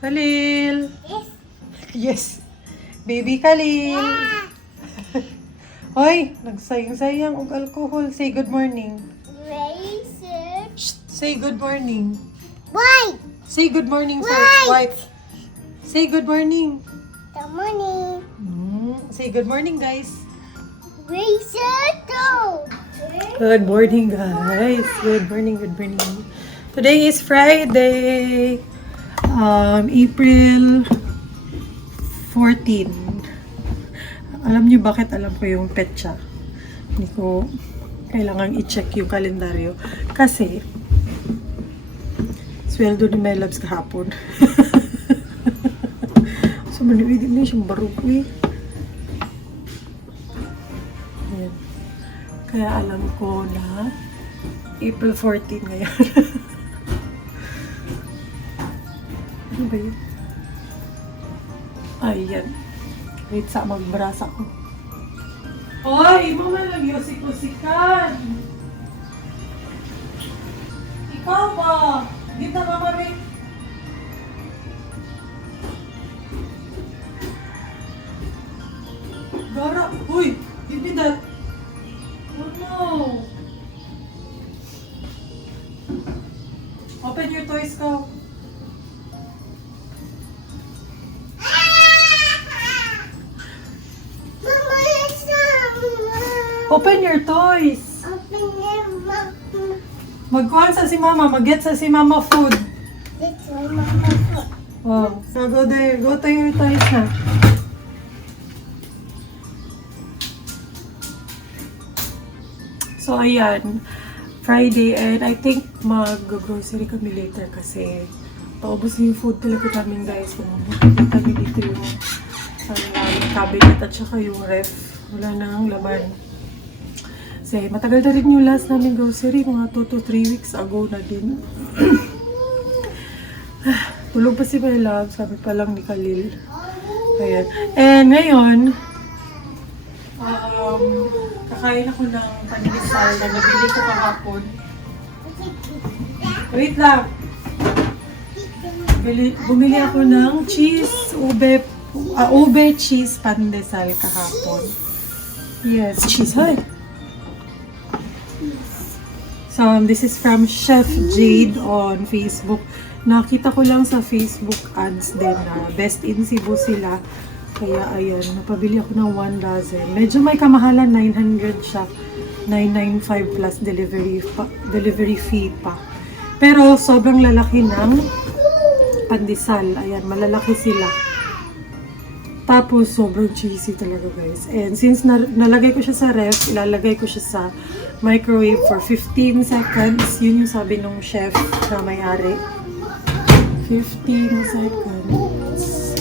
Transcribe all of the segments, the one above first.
Khalil! Yes. Yes! Baby Khalil! Yeah. Hoy! Nagsayang-sayang og alcohol. Say good morning. Raisin. Shh! Say good morning. White. Say good morning for White. Say good morning. The money. Say good morning, guys. Raisin. Good morning, guys. Good morning, good morning. Today is Friday, April 14. Alam niyo bakit alam ko yung petsa? Hindi ko kailangan i-check yung kalendaryo. Kasi, sweldo ni Mylabs kahapon. So, maniwid na siyang barug eh. Ayan. Kaya alam ko na April 14 ngayon. Ano ba yun? Ayan. Wait sa magbrasa ko. Hoy! Mo man lang yosik-yosikan! Ikaw ba? Dito mama rin. Gara! Uy! Give me that! Oh no! Open your toys, ko. Mama, it's not. Open your toys! Open your mouth. Magkuhan sa si mama, mag-get sa si mama food. It's my mama's foot. Oh, so go there. Go to your toys na. So, ayan. Friday, and I think mag-grocery kami later kasi paubos yung food talaga namin, guys. Kung makikita kami dito yung cabinet at saka yung ref. Wala nang laman. Kasi matagal na rin yung last namin grocery. Mga 2 to 3 weeks ago na din. Tulog pa si Mylabs. Sabi pa lang ni Khalil. Ayan. And ngayon, kakain ako ng pandesal na nabili ko kahapon. Wait lang. Bumili ako ng cheese, ube cheese pandesal kahapon. Yes, cheese. Hi. So, this is from Chef Jade on Facebook. Nakita ko lang sa Facebook ads din na Best in Cebu sila. Kaya, ayan, napabili ako ng 1 dozen. Medyo may kamahalan, 900 siya. 995 plus delivery fee pa. Pero, sobrang lalaki ng pandesal. Ayan, malalaki sila. Tapos, sobrang cheesy talaga, guys. And since nalagay ko siya sa ref, ilalagay ko siya sa microwave for 15 seconds. Yun yung sabi nung chef na may-ari. 15 seconds.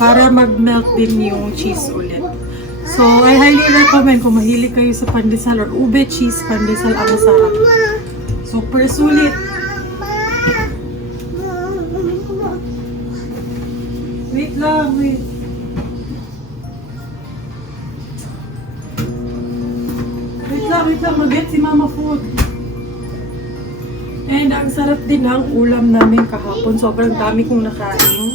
Para mag-melt din yung cheese ulit. So, I highly recommend kung mahilig kayo sa pandesal or ube cheese pandesal, ang sarap. Super sulit. Wait lang, wait. Wait lang, mag-get si mama food. And ang sarap din ang ulam namin kahapon. Sobrang dami kong nakain.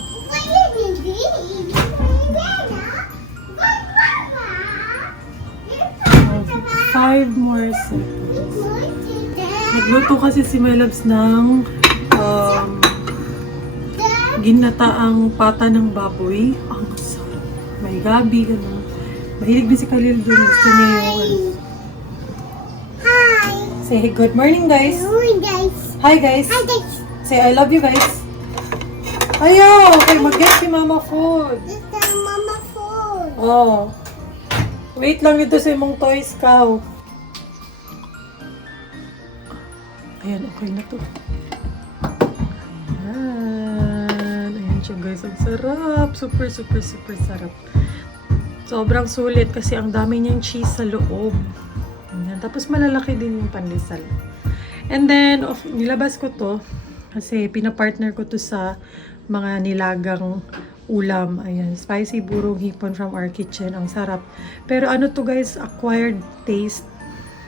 5 more seconds. Nagluto kasi si Mylabs ng ginataang pata ng baboy. Ang sarap. May gabi, gano'n. Mahilig din si Khalil dun. Gusto niya yung Hi. Say good morning, guys. Hi, guys. Hi, guys. Hi, guys. Say I love you, guys. Ayaw! Okay, mag-get si mama food. This is mama food. Oh. Wait lang, ito sa imong toys, cow. Ayan, okay na to. Ayan. Ayan siya, guys. Ang sarap. Super, super, super sarap. Sobrang sulit kasi ang dami niyang cheese sa loob. Ayan. Tapos malalaki din yung pandesal. And then, nilabas ko to kasi pinapartner ko to sa mga nilagang ulam. Ayan, spicy burong hipon from our kitchen. Ang sarap. Pero ano to, guys, acquired taste.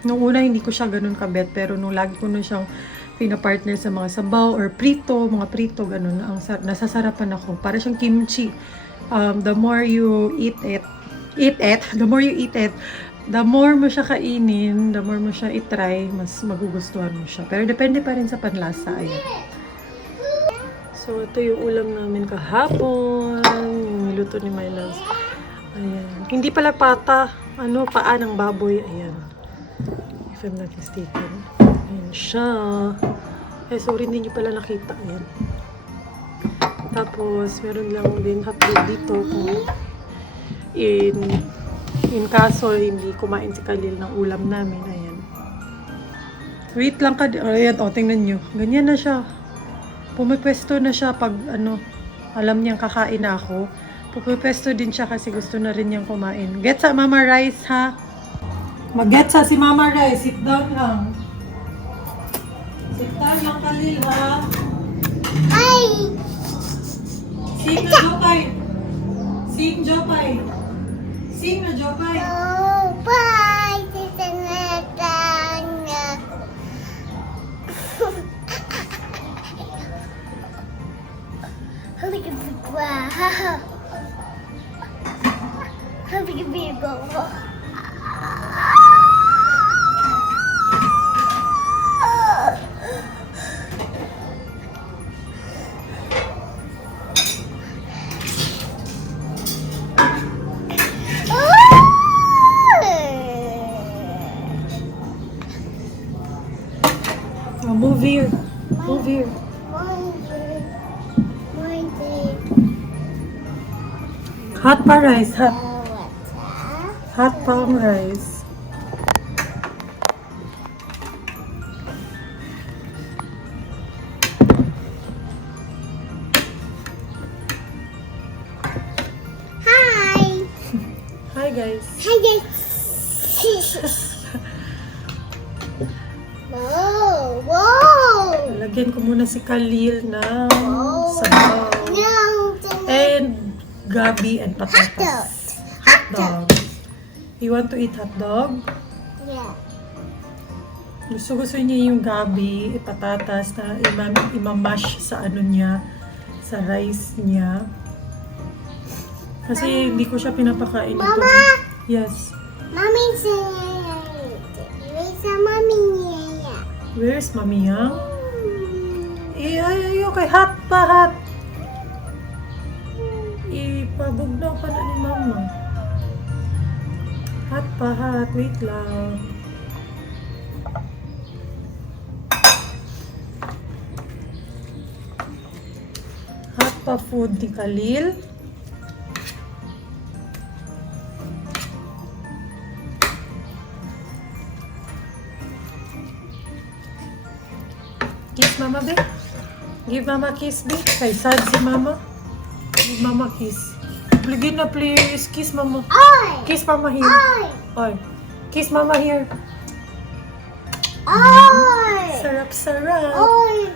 Nung una, hindi ko siya ganun kabet. Pero nung lagi ko na siyang pina-partner sa mga sabaw or mga prito, ganun. Nasasarapan ako. Para siyang kimchi. The more you eat it, the more you eat it, the more mo siya kainin, the more mo siya itry, mas magugustuhan mo siya. Pero depende pa rin sa panlasa. Ayan. So, ito yung ulam namin kahapon. Yung niluto ni Mylabs. Ayan. Hindi pala pata. Paa ng baboy. Ayan. If I'm not mistaken. Ayan siya. Sorry, hindi nyo pala nakita. Ayan. Tapos, meron lang din hotdog dito kung in kaso hindi kumain si Khalil ng ulam namin. Ayan. Wait lang ka. Ayan, tingnan nyo. Ganyan na siya. Pumipwesto na siya pag alam niyang kakain na ako. Pumipwesto din siya kasi gusto na rin niyang kumain. Get sa Mama Rice, ha? Mag-get sa si Mama Rice. Sit down lang. Sit down lang, Khalil, ha? Ay! Sing na, Jopay. Sing, Jopay. Sing na, Jopay. Oh, bye! Tita Natanya. Look at the wow. Look at the go. Move here. Move here. Hot pa rice. Hot pang rice. Hi! Hi guys. Hi guys! Whoa! Whoa! Lagyan ko muna si Khalil ng sabaw. No! And gabi and patatas. Hot dog. You want to eat hot dog? Yeah. Gusto niya yung gabi, patatas na imamash sa niya, sa rice niya. Kasi hindi ko siya pinapakain. Mama! Yes. Mommy's Where's Mommy? Where's Mommy Yang? Okay. Hot pa, hot. Ipabugnaw pa na ni Mama. Hot pa, hot. Wait lang. Hot pa food ni Khalil. Kiss Mama, be. Give Mama kiss, be. Kay sad si Mama. Give Mama kiss. Please na, please. Kiss Mama. Oy! Kiss Mama here. Oy! Oy. Kiss Mama here. Oy! Sarap, sarap. Oy!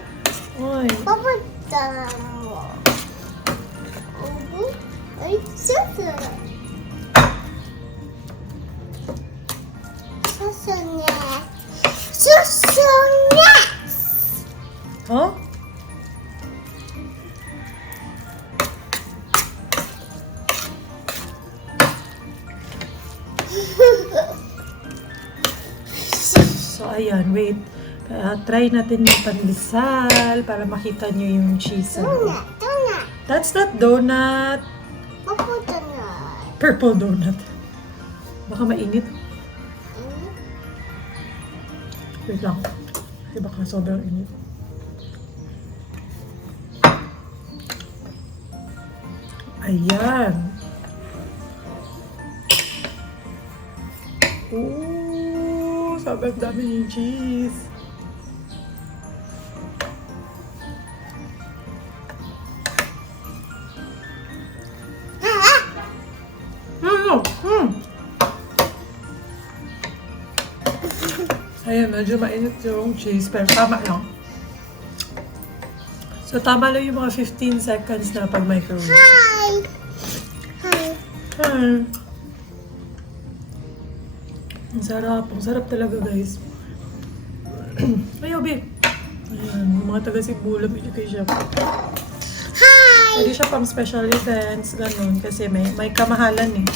Oy. Papa mo. Ay, sarap. Susunod. Susunod! Huh? So, ayan, wait. Try natin yung pandesal para makita nyo yung cheese. Donut, donut. That's not donut. Papa donut. Purple donut. Baka mainit. Wait lang. Kasi baka sobrang init. Ayan. Ooh, sobrang dami yung cheese. Ayan, medyo mainit yung cheese, pero tama lang. So, tama lang yung mga 15 seconds na pag-microwave. Hi! Hi. Hi! Ang sarap talaga, guys. Ayaw, babe. Ayan, yung mga taga Cebu, lamig siya. Hi! Pwede siya pang special events, ganun. Kasi may kamahalan eh.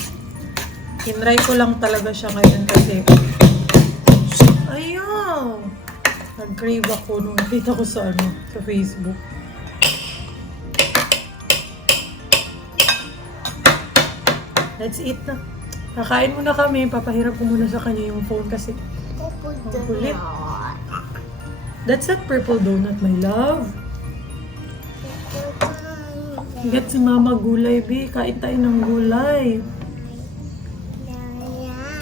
Tinry ko lang talaga siya ngayon kasi ayaw! Nag-crave ako nung nakita ko sa Facebook. Let's eat na. Kakain muna kami. Papahirap ko muna sa kanya yung phone kasi ang kulit. That's not purple donut, my love. Get si mama gulay, B. Kain tayo ng gulay.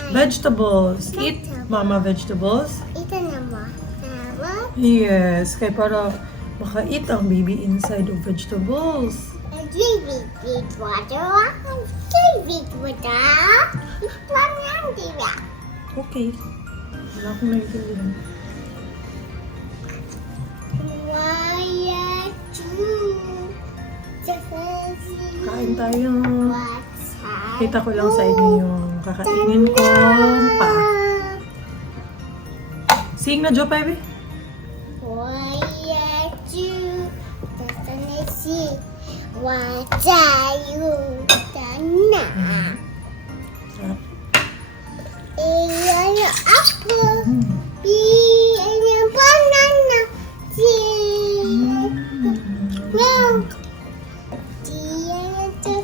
Vegetables. Eat, mama, vegetables. Ito naman. Yes. Kaya para maka-eat ang baby inside of vegetables. With water. With water. It's one handy. Okay. Wala akong naintindihan. Why Kain tayo. What's Kita ko lang sa inyo yung kakainin ko pa. Sing na, Jo, baby. Why you doesn't see what are you done? Sarap. Iyan yung apple. Iyan yung banana. Milk.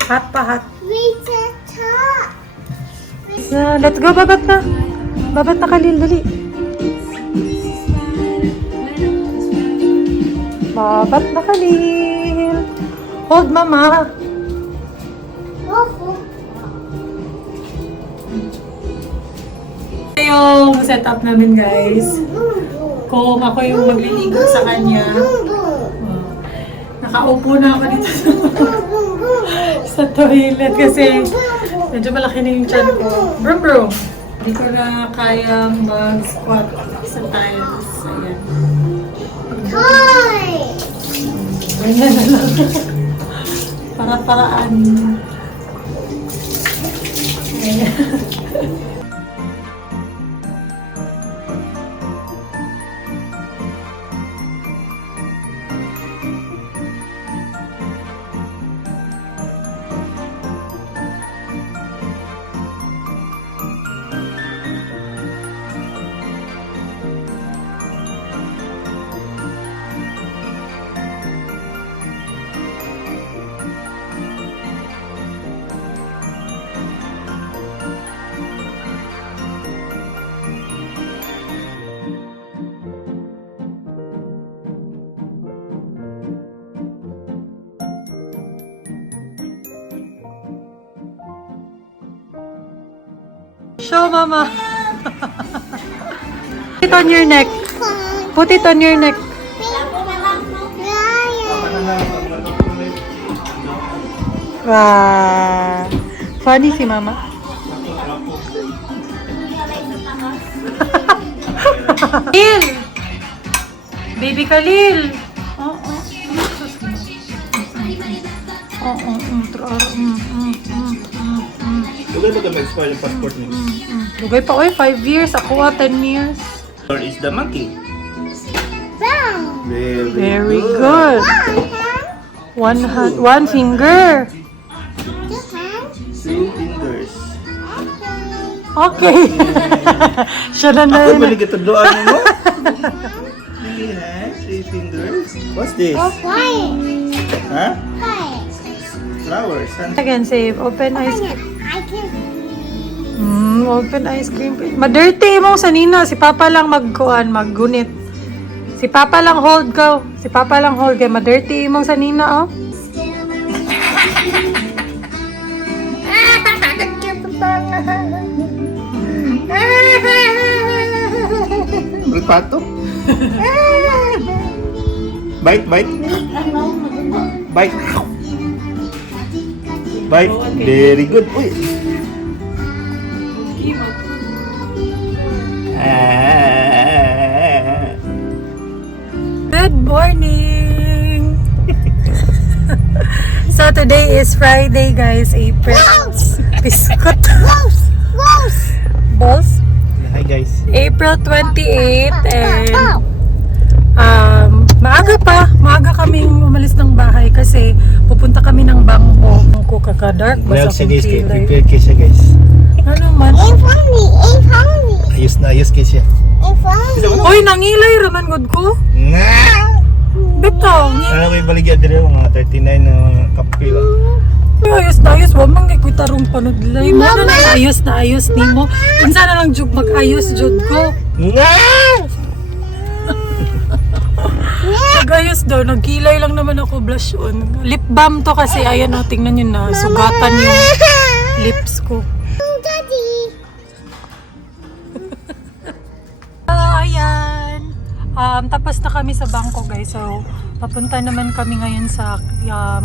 Hot pa, hot. With the top. Let's go, babat na. Babat na, Khalil, dali. Babat na, Khalil. Hold, mama. Ito yung setup namin, guys. Kung ako yung magliligo sa kanya. Nakaupo na ako dito sa toilet kasi medyo malaki na yung chan ko. Brum brum. Hindi ko na kayang mag-squat sa tiles. Ayan. Hi! Ganyan na lang. Para-paraan. Ayan. Show, mama. Put it on your neck. Put it on your neck. Wow. Funny si mama. Khalil! Baby Khalil! Lugay ba mag-expire yung passport niyo? Lugay pa, 5 years. Ako 10 years. Where is the monkey? Brown. Very good. One hand, one finger. Two hands. 2 fingers. Okay. Siya na Ako na. balik itudloan mo? 3 hands, 3 fingers. What's this? White. Huh? White. Flowers. Again, save. Open ice cream. I can. Open ice cream. Ma-dirty mo sa nina. Si Papa lang maggunit. Si Papa lang hold ko. Si Papa lang hold. Kaya ma-dirty mo sa nina, oh. Pato? Bite, bite. Bite. Bite. Very good. Uy. Good morning! So today is Friday, guys. April. Biskot. Balls. Hi guys. April 28 and Maaga kaming umalis ng bahay kasi pupunta kami ng bangko. Kung kaka-dark, basa Siya kong guys, kilay. prepare kayo siya guys. Ano man? Ayos na ayos kayo siya. Oy, nangilay raman god ko. Bitaw, Ano ko ibaligya dire mga 39 na mga kape ba? ayos na ayos. Wag mang ikutarong panudlay mo na ayos nimo. Unsa na lang jug mag-ayos jud ko. Nag-ayos daw, nagkilay lang naman ako blush on. Lip balm to kasi, ayan o, tingnan nyo na, sugatan yung lips ko. Ayan. Tapos na kami sa bangko guys, so papunta naman kami ngayon sa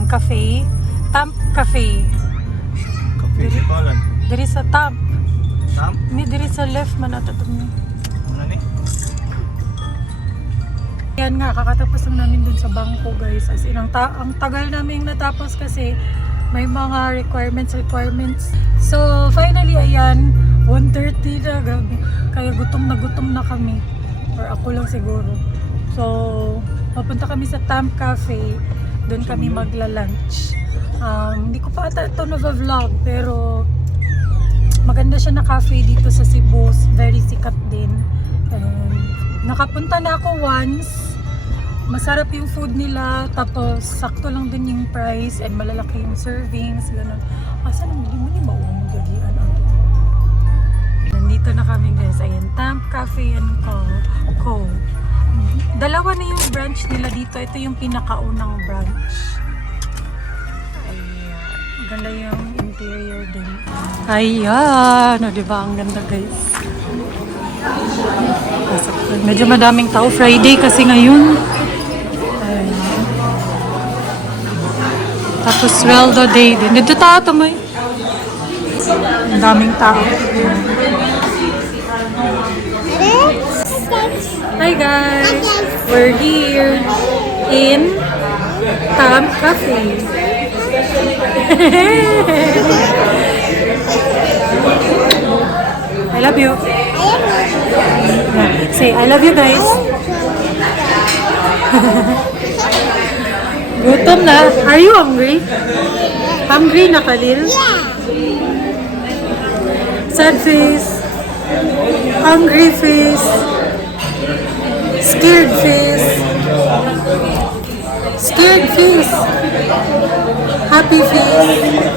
cafe. Tamp Cafe. Kape si Palan. Diri sa Tamp. Tam? Diri sa left man ata to. Ano ni? Yan nga, kakatapos lang namin dun sa bangko guys. As in, ang tagal namin natapos kasi may mga requirements. So, finally, ayan, 1:30 na gabi. Kaya gutom na kami. Or ako lang siguro. So, papunta kami sa Tamp Cafe. Doon kami magla-lunch. Hindi ko pa ata ito na-vlog, pero maganda siya na cafe dito sa Cebu. Very sikat din. And, nakapunta na ako once. Masarap yung food nila. Tapos sakto lang din yung price. And malalaki yung servings. Ganun. Asa naman hindi mo ni maunong gagian ang nandito na kami guys. Ayan, Tamp Cafe and Co. Dalawa na yung branch nila dito. Ito yung pinakaunang branch. Ayan. Ganda yung interior din. Ayan. O, diba? Ang ganda guys. Medyo madaming tao. Friday kasi ngayon. Ayan. Tapos Sweldo day din. Dito tao tamay. Ang daming tao. Hi guys! We're here in Tamp Cafe. I love you. Say, I love you guys. Gutom na. Are you hungry? Hungry na, Khalil? Sad face. Hungry face. Scared face. Scared face. Happy face.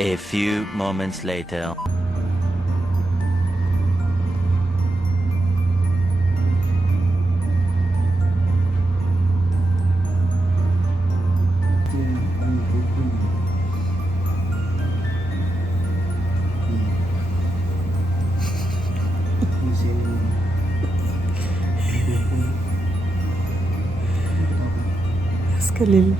A few moments later. Yes, Khalil.